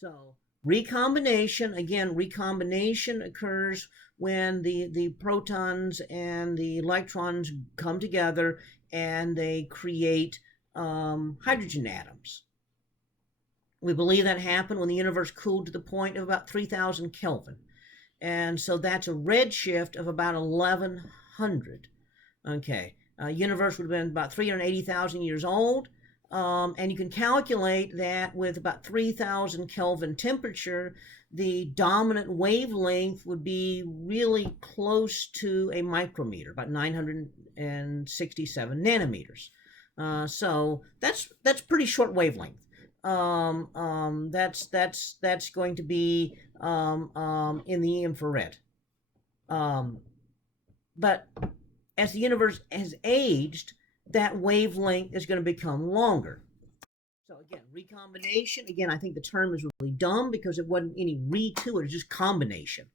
So recombination, again, recombination occurs when the protons and the electrons come together and they create hydrogen atoms. We believe that happened when the universe cooled to the point of about 3,000 Kelvin. And so that's a redshift of about 1100. Okay, universe would have been about 380,000 years old. And you can calculate that with about 3,000 Kelvin temperature, the dominant wavelength would be really close to a micrometer, about 967 nanometers. So that's pretty short wavelength. That's going to be in the infrared. But as the universe has aged, that wavelength is going to become longer. So again, recombination, again, I think the term is really dumb because it wasn't any re to it, it's just combination.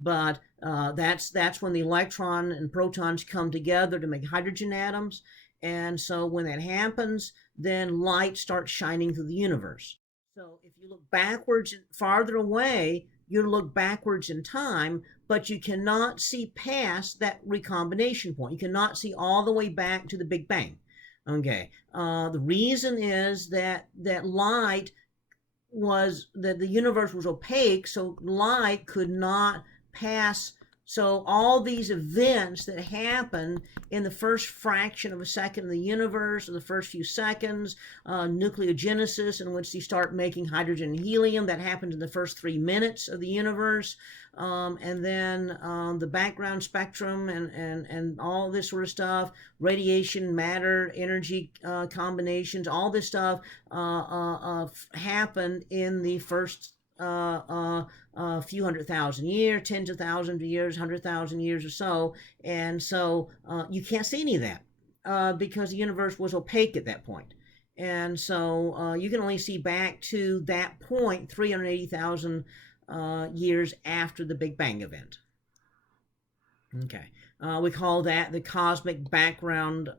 But that's when the electron and protons come together to make hydrogen atoms. And so when that happens, then light starts shining through the universe. So if you look backwards and farther away, you look backwards in time, but you cannot see past that recombination point. You cannot see all the way back to the Big Bang. Okay. The reason is that light was, that the universe was opaque, so light could not pass. So all these events that happen in the first fraction of a second of the universe, or the first few seconds, nucleogenesis, in which you start making hydrogen and helium, that happens in the first 3 minutes of the universe, and then the background spectrum and all this sort of stuff, radiation, matter, energy combinations, all this stuff happened in the first few 100,000 years, tens of thousands of years, 100,000 years or so. And so you can't see any of that because the universe was opaque at that point. And so you can only see back to that point 380,000 years after the Big Bang event. Okay. We call that the cosmic background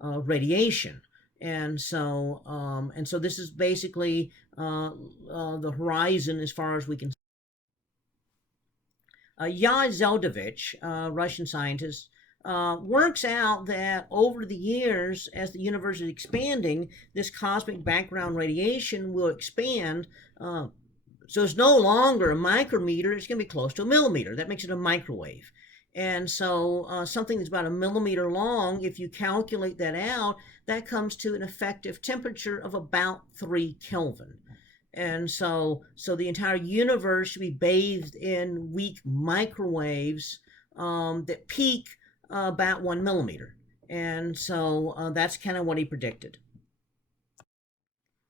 radiation. And so this is basically the horizon as far as we can see. Zeldovich, Russian scientist, works out that over the years, as the universe is expanding, this cosmic background radiation will expand. So it's no longer a micrometer, it's going to be close to a millimeter. That makes it a microwave. And so something that's about a millimeter long, if you calculate that out, that comes to an effective temperature of about 3 Kelvin. And so the entire universe should be bathed in weak microwaves that peak about 1 millimeter. And so that's kind of what he predicted.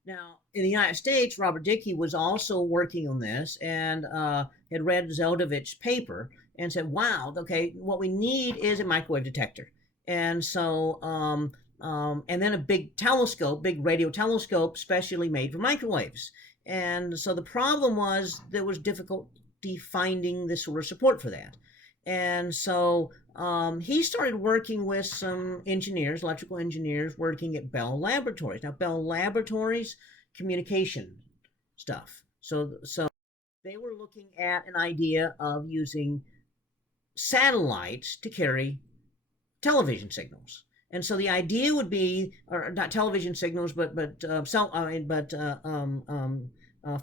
Now, in the United States, Robert Dickey was also working on this and had read Zeldovich's paper and said, wow, okay, what we need is a microwave detector. And so, and then a big telescope, big radio telescope, specially made for microwaves. And so the problem was there was difficulty finding this sort of support for that. And so he started working with some engineers, electrical engineers, working at Bell Laboratories. Now, Bell Laboratories, communication stuff. So they were looking at an idea of using satellites to carry television signals. And so the idea would be, or not television signals, but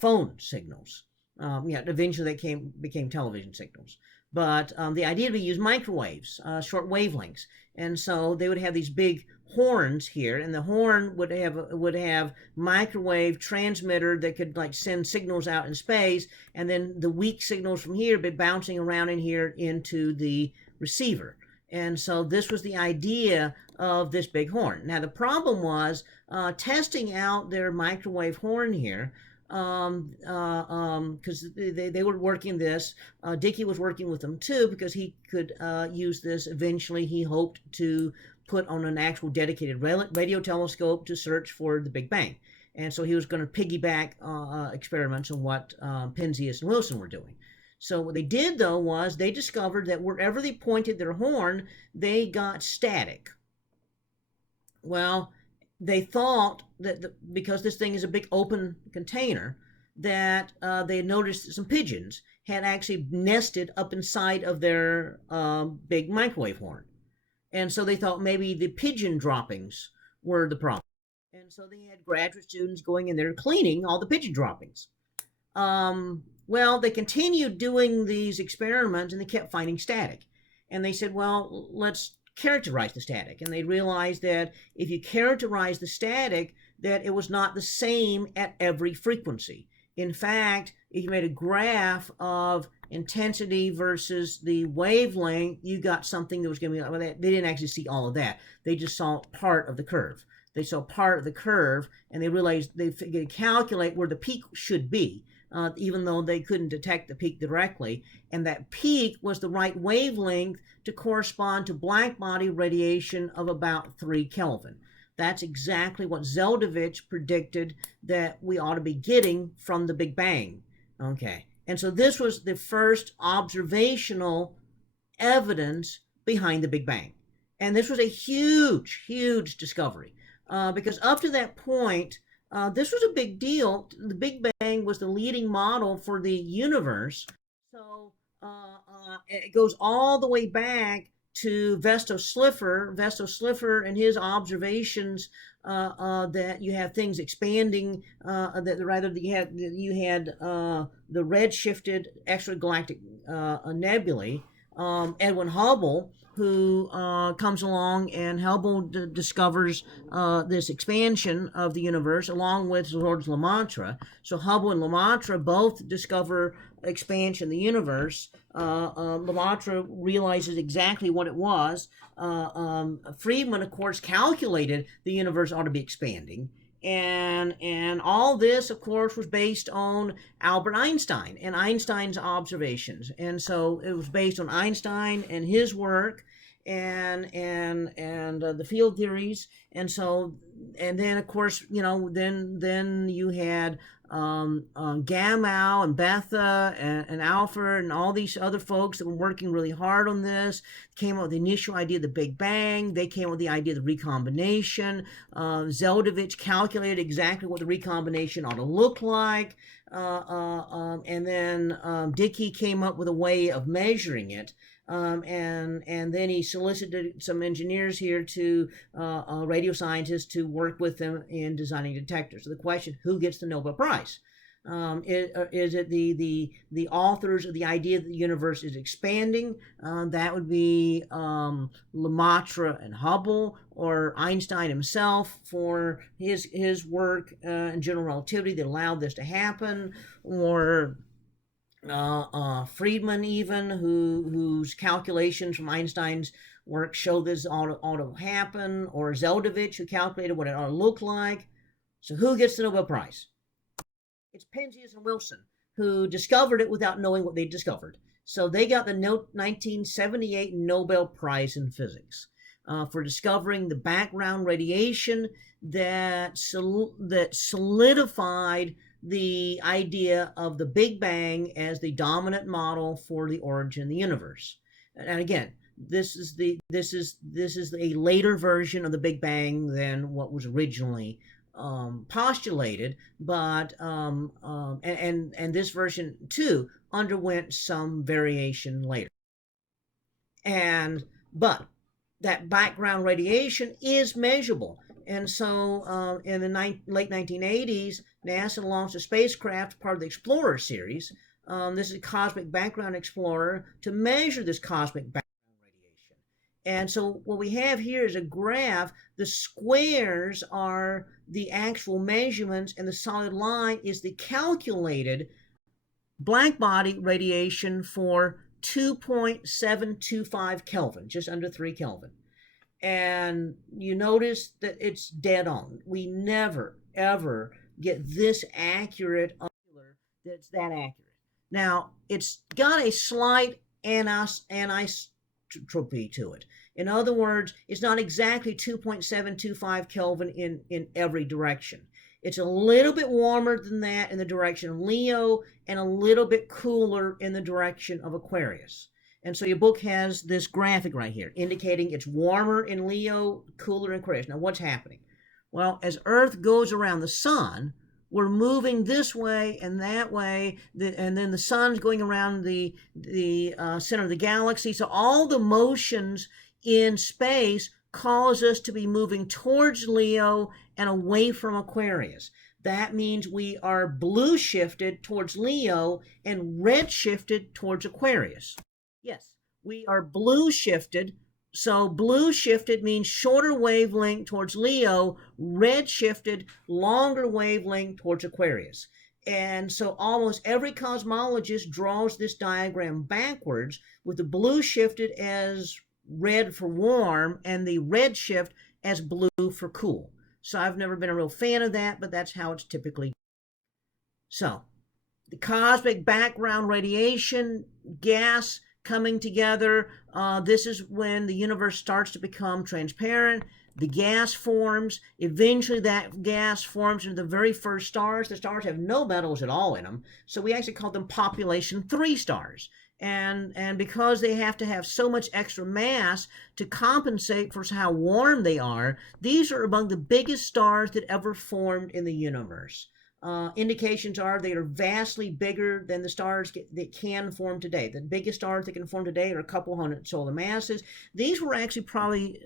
phone signals. Eventually they became television signals. But the idea would be use microwaves, short wavelengths, and so they would have these big horns here, and the horn would have microwave transmitter that could like send signals out in space, and then the weak signals from here be bouncing around in here into the receiver. And so this was the idea of this big horn. Now the problem was testing out their microwave horn here, because they were working this. Dickey was working with them too because he could use this. Eventually, he hoped to put on an actual dedicated radio telescope to search for the Big Bang. And so he was going to piggyback experiments on what Penzias and Wilson were doing. So what they did, though, was they discovered that wherever they pointed their horn, they got static. Well, they thought that because this thing is a big open container, that they noticed that some pigeons had actually nested up inside of their big microwave horn. And so they thought maybe the pigeon droppings were the problem. And so they had graduate students going in there cleaning all the pigeon droppings. Well, they continued doing these experiments and they kept finding static. And they said, well, let's characterize the static. And they realized that if you characterize the static, that it was not the same at every frequency. In fact, if you made a graph of intensity versus the wavelength, you got something that was going to be, well, they didn't actually see all of that. They just saw part of the curve. They saw part of the curve, and they realized they could calculate where the peak should be, even though they couldn't detect the peak directly. And that peak was the right wavelength to correspond to black body radiation of about 3 Kelvin. That's exactly what Zeldovich predicted that we ought to be getting from the Big Bang. Okay, and so this was the first observational evidence behind the Big Bang. And this was a huge, huge discovery because up to that point, this was a big deal. The Big Bang was the leading model for the universe. So it goes all the way back to Vesto Slipher and his observations that you have things expanding, that rather you had the red-shifted extragalactic nebulae. Edwin Hubble, who comes along, and Hubble discovers this expansion of the universe along with Georges Lemaitre. So Hubble and Lemaitre both discover expansion of the universe. Lemaitre realizes exactly what it was. Friedman, of course, calculated the universe ought to be expanding. And all this, of course, was based on Albert Einstein and Einstein's observations. And so it was based on Einstein and his work and the field theories. And so, and then, of course, then you had Gamow and Bethe and Alford and all these other folks that were working really hard on this, came up with the initial idea of the Big Bang. They came up with the idea of the recombination. Zeldovich calculated exactly what the recombination ought to look like. And then Dickey came up with a way of measuring it. And then he solicited some engineers here to radio scientists to work with them in designing detectors. So the question, who gets the Nobel Prize? Is it the authors of the idea that the universe is expanding? That would be Lemaitre and Hubble, or Einstein himself for his work in general relativity that allowed this to happen, or Friedman, even, whose calculations from Einstein's work show this ought to happen, or Zeldovich, who calculated what it ought to look like. So who gets the Nobel Prize? It's Penzias and Wilson, who discovered it without knowing what they discovered. So they got the 1978 Nobel Prize in Physics for discovering the background radiation that solidified the idea of the Big Bang as the dominant model for the origin of the universe. And again, this is a later version of the Big Bang than what was originally postulated, but and this version too underwent some variation later. But that background radiation is measurable. And so in the late 1980s, NASA launched a spacecraft, part of the Explorer series. This is a Cosmic Background Explorer, to measure this cosmic background radiation. And so what we have here is a graph. The squares are the actual measurements, and the solid line is the calculated black body radiation for 2.725 Kelvin, just under 3 Kelvin. And you notice that it's dead on. We never, ever get this accurate that's that accurate. Now, it's got a slight anisotropy to it. In other words, it's not exactly 2.725 Kelvin in every direction. It's a little bit warmer than that in the direction of Leo, and a little bit cooler in the direction of Aquarius. And so your book has this graphic right here indicating it's warmer in Leo, cooler in Aquarius. Now, what's happening? Well, as Earth goes around the sun, we're moving this way and that way, and then the sun's going around the center of the galaxy. So all the motions in space cause us to be moving towards Leo and away from Aquarius. That means we are blue shifted towards Leo and red shifted towards Aquarius. Yes, we are blue shifted. So blue shifted means shorter wavelength towards Leo, red shifted, longer wavelength towards Aquarius. And so almost every cosmologist draws this diagram backwards, with the blue shifted as red for warm and the red shift as blue for cool. So I've never been a real fan of that, but that's how it's typically. So the cosmic background radiation, gas coming together. This is when the universe starts to become transparent. The gas forms. Eventually that gas forms into the very first stars. The stars have no metals at all in them, so we actually call them population 3 stars. And because they have to have so much extra mass to compensate for how warm they are, these are among the biggest stars that ever formed in the universe. Indications are they are vastly bigger than the stars that can form today. The biggest stars that can form today are a couple hundred solar masses. These were actually probably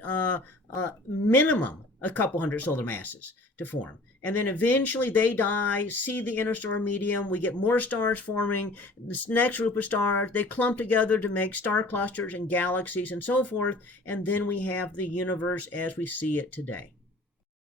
minimum a couple hundred solar masses to form. And then eventually they die, see the interstellar medium, we get more stars forming, this next group of stars, they clump together to make star clusters and galaxies and so forth, and then we have the universe as we see it today.